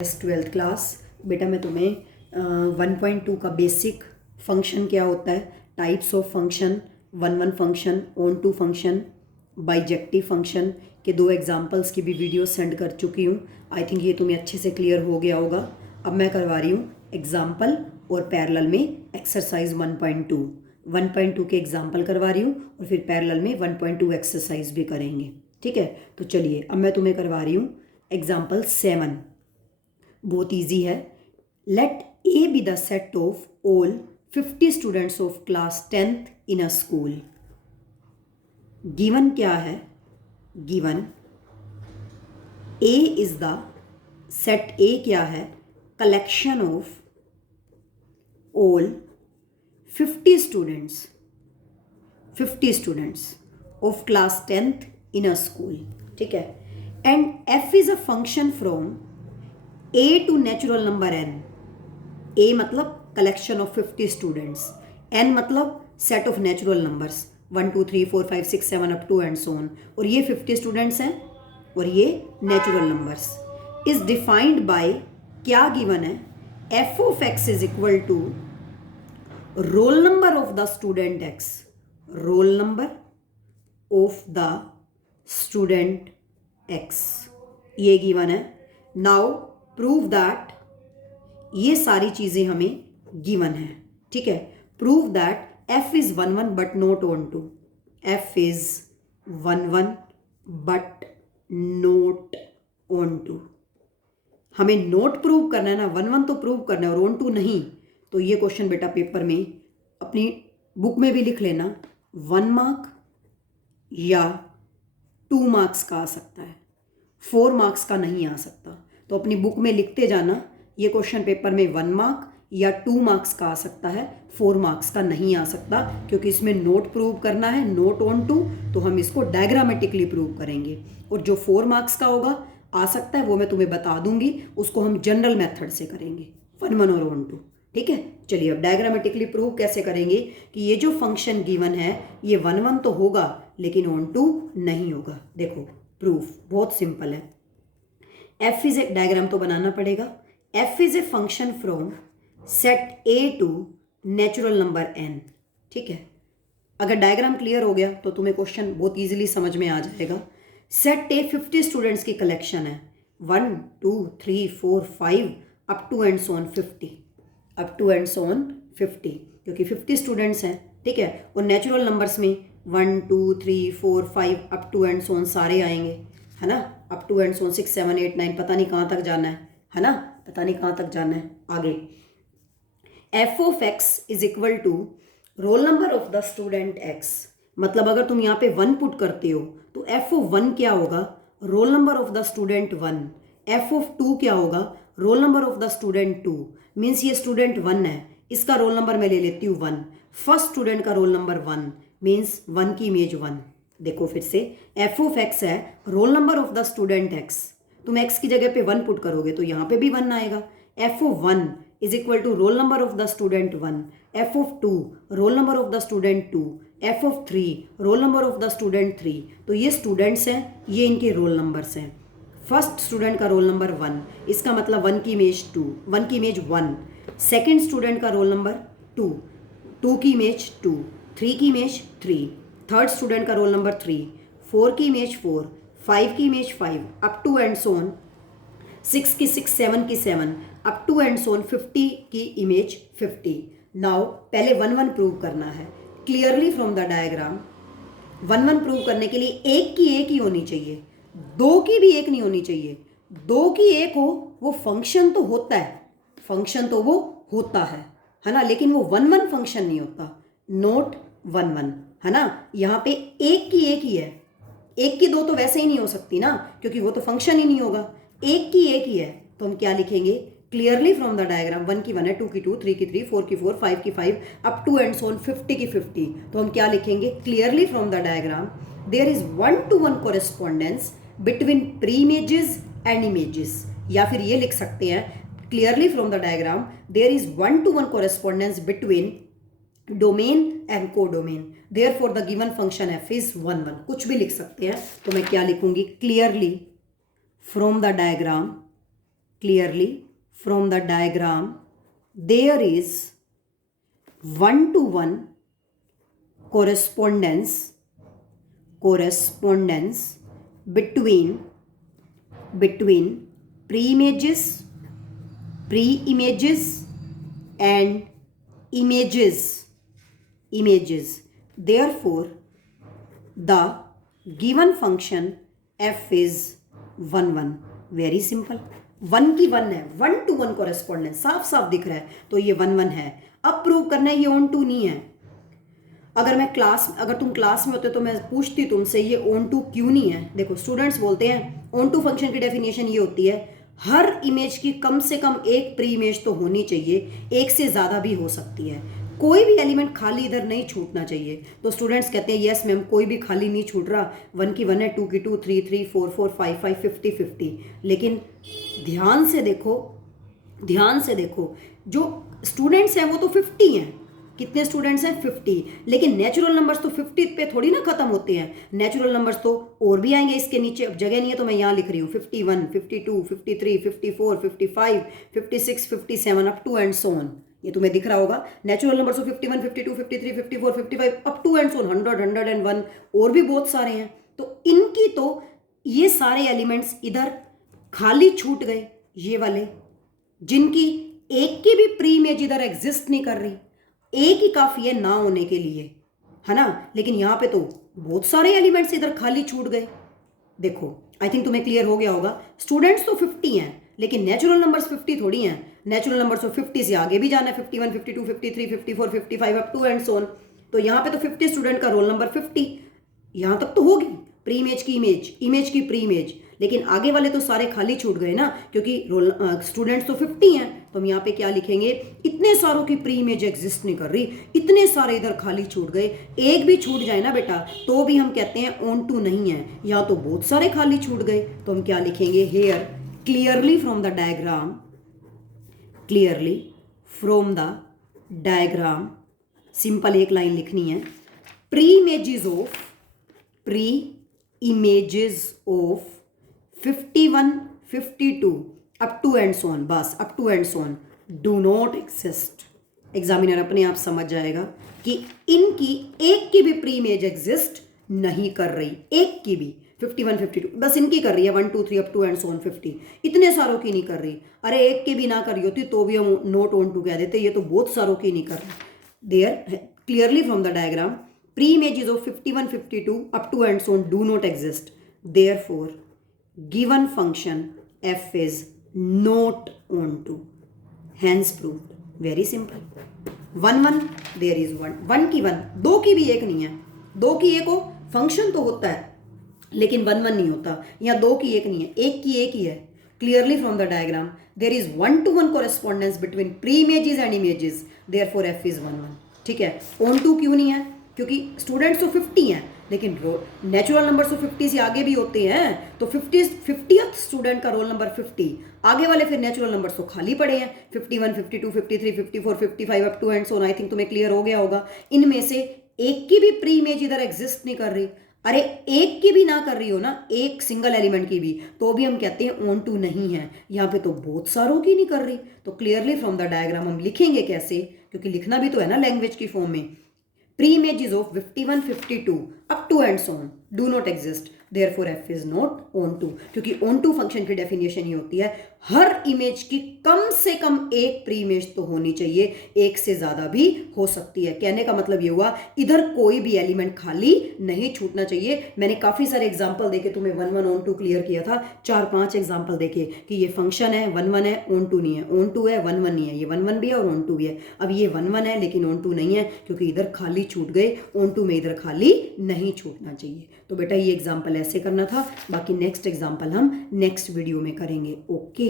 Twelfth class. बेटा मैं तुम्हें 1.2 का बेसिक फंक्शन क्या होता है, types of function, one function, onto function, bijective function के 2 एग्जांपल्स की भी वीडियो सेंड कर चुकी हूँ। आई थिंक ये तुम्हें अच्छे से क्लियर हो गया होगा। अब मैं करवा रही हूँ एग्जाम्पल और पैरेलल में एक्सरसाइज 1.2 के एग्जाम्पल करवा रही हूँ और फिर पैरेलल में 1.2 एक्सरसाइज भी करेंगे। ठीक है, तो चलिए अब मैं तुम्हें करवा रही हूँ एग्जाम्पल 7। बहुत ईजी है। Let A be the set of all 50 students of class 10th in a school. Given क्या है? Given A is the set, A क्या है? Collection of all 50 students of class 10th in a school. ठीक है, and F is a function from A to natural number N. A मतलब collection of 50 students, N मतलब set of natural numbers 1 2 3 4 5 6 7 up to and so on. और ये 50 students हैं और ये natural numbers. Is defined by, क्या given है? F of X is equal to roll number of the student X, roll number of the student X, ये given है। Now prove that, ये सारी चीजें हमें गिवन है। ठीक है, prove that F is 1 1 but not onto. F is 1 1 but not onto. हमें नोट प्रूव करना है ना, 1 1 तो प्रूव करना है और ऑन टू नहीं। तो ये क्वेश्चन बेटा पेपर में अपनी बुक में भी लिख लेना, 1 मार्क या 2 मार्क्स का आ सकता है, 4 मार्क्स का नहीं आ सकता। तो अपनी बुक में लिखते जाना, ये क्वेश्चन पेपर में 1 मार्क या 2 मार्क्स का आ सकता है, 4 मार्क्स का नहीं आ सकता, क्योंकि इसमें नोट प्रूव करना है, नोट ऑन टू। तो हम इसको डायग्रामेटिकली प्रूव करेंगे और जो 4 मार्क्स का होगा आ सकता है वो मैं तुम्हें बता दूंगी, उसको हम जनरल मेथड से करेंगे, 1 1 और ऑन टू। ठीक है, चलिए अब डायग्रामेटिकली प्रूव कैसे करेंगे कि ये जो फंक्शन गिवन है ये 1 1 तो होगा लेकिन ऑन टू नहीं होगा। देखो प्रूफ बहुत सिंपल है। एफ इज ए, डायग्राम तो बनाना पड़ेगा। F is a function from set A to natural number N. ठीक है, अगर डायग्राम क्लियर हो गया तो तुम्हें क्वेश्चन बहुत इजीली समझ में आ जाएगा। सेट ए 50 स्टूडेंट्स की कलेक्शन है, 1 2 3 4 5 up to and so on 50, up to and so on 50, क्योंकि 50 स्टूडेंट्स हैं। ठीक है, और नेचुरल नंबर्स में 1 2 3 4 5 up to and so on सारे आएंगे, है ना। Up to and so on 6 7 8 9, पता नहीं कहाँ तक जाना है ना, पता नहीं कहाँ तक जाना है आगे। F of X is equal to roll number of the student X. मतलब अगर तुम यहाँ पे 1 पुट करते हो तो एफ ऑफ 1 क्या होगा? Role number of the student 1। F of 2 क्या होगा? Role number of the student 2। Means ये स्टूडेंट 1 है, इसका रोल नंबर मैं ले लेती हूँ 1। फर्स्ट स्टूडेंट का रोल नंबर 1 मीन्स 1 की इमेज 1। देखो फिर से, एफ ऑफ एक्स है role number of the student x, तुम एक्स की जगह पे 1 पुट करोगे तो यहाँ पे भी 1 आएगा। F of 1 is equal to roll number of the student 1। F of 2 roll number of the student 2। F of 3 roll number of the student 3। तो ये स्टूडेंट्स हैं, ये इनके रोल नंबर्स हैं। फर्स्ट स्टूडेंट का रोल नंबर 1, इसका मतलब 1 की इमेज 2, 1 की इमेज 1। सेकेंड स्टूडेंट का रोल नंबर 2, 2 की इमेज 2, 3 की इमेज 3। थर्ड स्टूडेंट का रोल नंबर 3, 4 की इमेज 4, 5 की image 5 up to and so on 6 की 6, 7 की 7 up to and so on 50 की इमेज 50। नाउ पहले 1 1 प्रूव करना है clearly from the diagram. 1 1 prove करने के लिए एक की एक ही होनी चाहिए, 2 की भी एक नहीं होनी चाहिए। 2 की एक हो वो फंक्शन तो होता है, फंक्शन तो वो होता है ना, लेकिन वो 1 1 फंक्शन नहीं होता, नोट 1 1, है ना। यहाँ पे एक की एक ही है, एक की 2 तो वैसे ही नहीं हो सकती ना, क्योंकि वो तो फंक्शन ही नहीं होगा। एक की एक ही है तो हम क्या लिखेंगे? क्लियरली फ्रॉम द डायग्राम, 1 की 1 है, 2 की 2, 3 की 3, 4 की 4, 5 की 5 up to and so on 50 की 50। तो हम क्या लिखेंगे? Clearly from the diagram there is 1 to 1 correspondence between pre images and images. या फिर ये लिख सकते हैं clearly from the diagram there is 1 to 1 correspondence between domain and codomain, therefore the given function F is 1 1। कुछ भी लिख सकते हैं, तो मैं क्या लिखूंगी? Clearly from the diagram clearly from the diagram there is 1-to-1 correspondence between pre-images and images. Therefore the given function f is 1 1. Very simple, 1 की 1 है, 1-to-1 कॉरेस्पॉन्डेंस, साफ साफ दिख रहा है, तो ये 1 1 है। अब प्रूव करना है ये ऑन टू नहीं है। अगर तुम क्लास में होते तो मैं पूछती तुमसे ये ऑन टू क्यों नहीं है। देखो स्टूडेंट्स बोलते हैं ऑन टू फंक्शन की डेफिनेशन ये होती है हर इमेज की कम से कम एक प्री इमेज तो होनी चाहिए, एक से ज़्यादा भी हो सकती है, कोई भी एलिमेंट खाली इधर नहीं छूटना चाहिए। तो स्टूडेंट्स कहते हैं यस मैम कोई भी खाली नहीं छूट रहा, 1 की 1 है, 2 की 2, 3 3, 4 4, 5 5, 50 50। लेकिन ध्यान से देखो जो स्टूडेंट्स हैं वो तो 50 हैं। कितने स्टूडेंट्स हैं? 50। लेकिन नेचुरल नंबर्स तो 50 पे थोड़ी ना खत्म होते हैं, नेचुरल नंबर्स तो और भी आएंगे इसके नीचे। अब जगह नहीं है तो मैं यहाँ लिख रही हूँ 51, 52, 53, 54, 55, 56, 57 up to and so on. ये तुम्हें दिख रहा होगा नेचुरल नंबर्स तो 51, 52, 53, 54, 55 up to and so on, 100, 101 और भी बहुत सारे हैं। तो इनकी तो ये सारे एलिमेंट्स इधर खाली छूट गए, ये वाले जिनकी एक की भी प्री इमेज इधर एग्जिस्ट नहीं कर रही, एक ही काफी है ना होने के लिए, है ना। लेकिन यहां पे तो बहुत सारे एलिमेंट्स इधर खाली छूट गए। देखो आई थिंक तुम्हें क्लियर हो गया होगा, स्टूडेंट्स तो 50 हैं लेकिन नेचुरल नंबर्स 50 थोड़ी हैं, नेचुरल नंबर्स तो 50 से आगे भी जाना है, 51, 52, 53, 54, 55 up to and so on. तो यहाँ पे तो 50 स्टूडेंट का रोल नंबर 50, यहाँ तक तो होगी प्री इमेज की इमेज की प्री इमेज, लेकिन आगे वाले तो सारे खाली छूट गए ना, क्योंकि स्टूडेंट्स तो 50 हैं। तो हम यहाँ पे क्या लिखेंगे, इतने सारों की प्री इमेज एग्जिस्ट नहीं कर रही, इतने सारे इधर खाली छूट गए, एक भी छूट जाए ना बेटा तो भी हम कहते हैं ऑन टू नहीं है, या तो बहुत सारे खाली छूट गए। तो हम क्या लिखेंगे, here clearly from the diagram, simple एक लाइन लिखनी है, pre images of 51, 52 up to and so on, बस up to and so on do not exist. Examiner अपने आप समझ जाएगा कि इनकी एक की भी प्री इमेज एग्जिस्ट नहीं कर रही, एक की भी 51, 52 बस इनकी कर रही है, 1 2 3 up to and so on 50, इतने सारों की नहीं कर रही। अरे एक की भी ना कर रही होती तो भी हम नोट ऑन टू कह देते, ये तो बहुत सारों की नहीं कर रही। There clearly from the diagram pre images of 51, 52 up to and so on do not exist. Therefore, given function f is not onto. Hence proved. Very simple. 1 1 there is 1, 1 की 1, 2 की भी एक नहीं है, 2 की एक हो फंक्शन तो होता है लेकिन 1 1 नहीं होता, यहाँ 2 की एक नहीं है, एक की एक ही है। Clearly from the diagram there is 1-to-1 correspondence between pre-images and images. Therefore f is 1 1. ठीक है, on to क्यों नहीं है, क्योंकि स्टूडेंट्स तो 50 हैं लेकिन नेचुरल नंबर तो 50 से आगे भी होते हैं, तो 50th स्टूडेंट का रोल नंबर 50, आगे वाले फिर नेचुरल नंबर तो खाली पड़े हैं, 51, 52, 53, 54, 55 up to and so on. I think तुम्हें क्लियर हो गया होगा। इनमें से एक की भी प्री इमेज इधर एग्जिस्ट नहीं कर रही, अरे एक की भी ना कर रही हो ना, एक सिंगल एलिमेंट की भी, तो भी हम कहते हैं ऑन टू नहीं है। यहाँ पे तो बहुत सारों की नहीं कर रही। तो क्लियरली फ्रॉम द डायग्राम हम लिखेंगे कैसे, क्योंकि लिखना भी तो है ना लैंग्वेज की फॉर्म में, pre images of 51, 52 up to and so on do not exist, therefore F is not onto. क्योंकि ऑन टू फंक्शन की डेफिनेशन ये होती है हर इमेज की कम से कम एक प्री इमेज तो होनी चाहिए, एक से ज्यादा भी हो सकती है। कहने का मतलब ये हुआ इधर कोई भी एलिमेंट खाली नहीं छूटना चाहिए। मैंने काफी सारे एग्जांपल देके तुम्हें 1 1 ऑन टू क्लियर किया था, 4-5 एग्जांपल देके कि ये फंक्शन है 1 1 है ऑन टू नहीं है, ऑन टू है 1 1 नहीं है, ये 1 1 भी है और ऑन टू भी है। अब ये 1 1 है लेकिन ऑन टू नहीं है क्योंकि इधर खाली छूट गए, ऑन टू में इधर खाली नहीं छूटना चाहिए। तो बेटा ये एग्जाम्पल ऐसे करना था, बाकी नेक्स्ट एग्जाम्पल हम नेक्स्ट वीडियो में करेंगे। ओके।